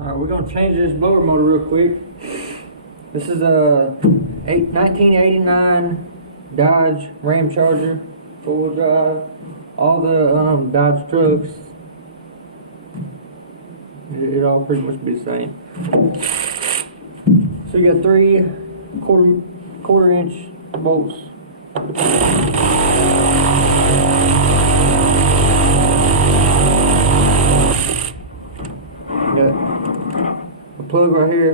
Alright, we're going to change this blower motor real quick. This is a 1989 Dodge Ramcharger, 4-wheel drive. All the Dodge trucks, it all pretty much be the same. So you got 3 quarter inch bolts. Got a plug right here.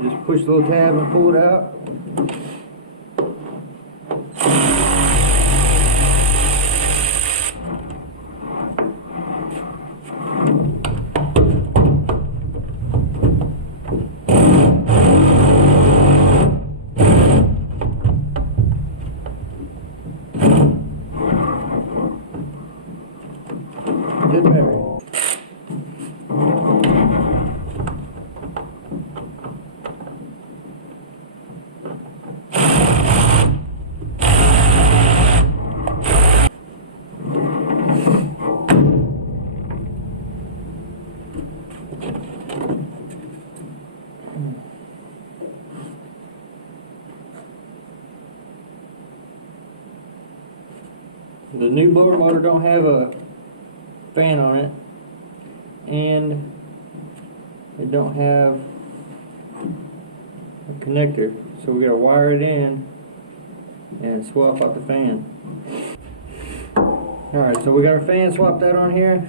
Just push the little tab and pull it out. Good battery. The new blower motor don't have a fan on it, and it don't have a connector, so we gotta wire it in and swap out the fan. Alright, so we got our fan swapped out on here,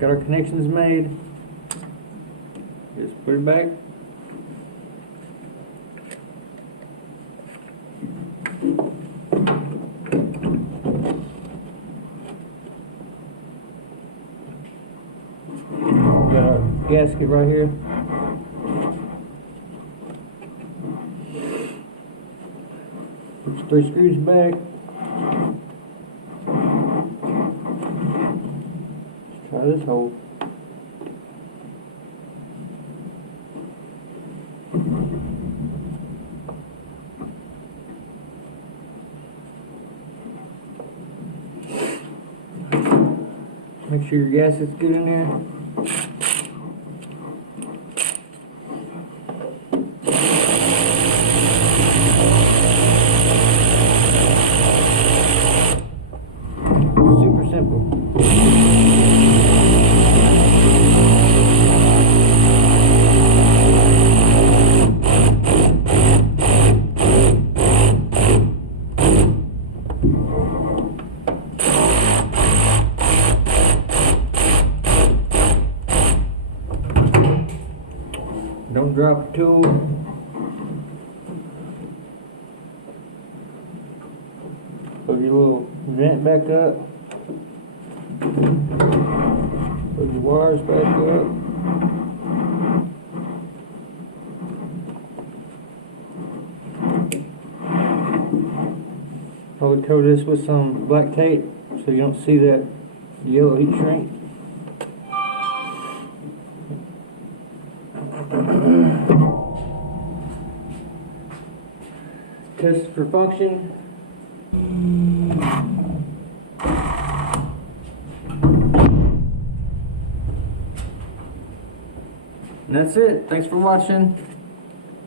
got our connections made. Just put it back. Got our gasket right here. Put 3 screws back. Let's try this hole. Make sure your gasket's good in there. Super simple. Don't drop the tool. Put your little vent back up. Put your wires back up. I would cover this with some black tape so you don't see that yellow heat shrink. Test for function. And that's it. Thanks for watching.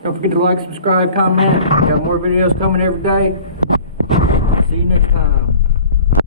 Don't forget to like, subscribe, comment. Got more videos coming every day. See you next time.